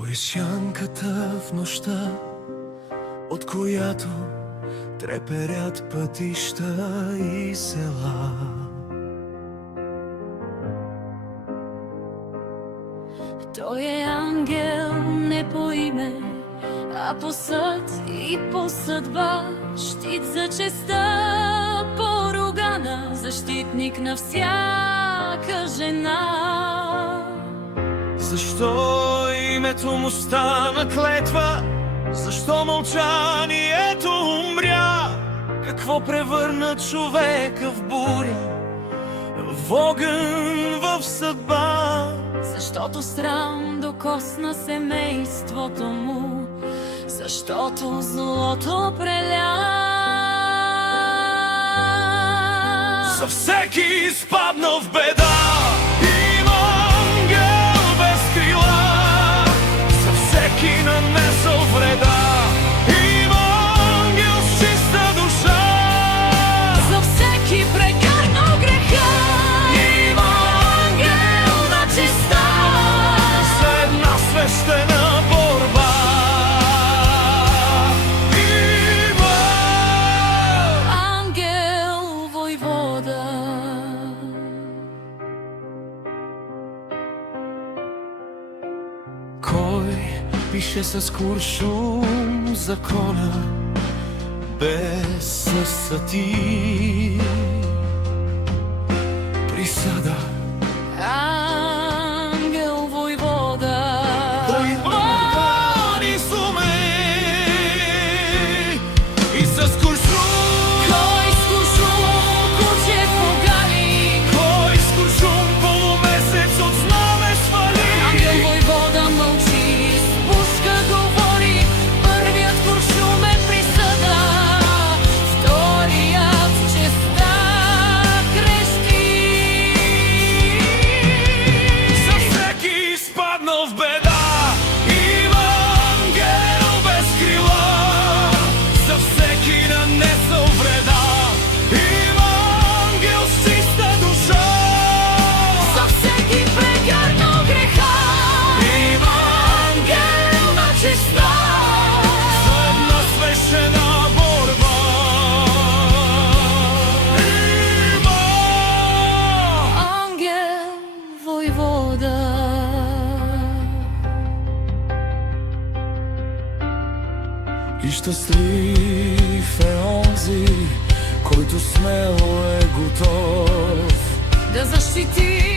Кой е сянката в нощта, от която треперят пътища и села? Той е ангел не по име, а по съд и по съдба, щит за честта, поругана, защитник на всяка жена. Защо името му стана клетва? Защо мълчанието умря? Какво превърна човека в буря, в огън, в съдба? Защото срам докосна семейството му, защото злото преля. За всеки изпаднал в беда има ангел без крила. За всеки нанесъл вреда има ангел с чиста душа. За всеки прекарнал греха има ангел на чиста. За една свещена борба има ангел войвода. Кой пише с куршум закона без съсъти? Присъда Ангел войвода. Войводи суме и с куршум. Кой с куршум куче погани? Кой с куршум полумесец от знаме свали? Ангел войвода мълчи, с пушка говори. Първият куршум е присъда, вторият честа крещи. За всеки изпаднал в беда има ангел без крила. За всеки нанесъл вреда има ангел с чиста душа. За всеки прегърнал греха Има ангел на чиста. за една свещена борба има Ангел войвода. и щастлив е онзи, който смело е готов Да защити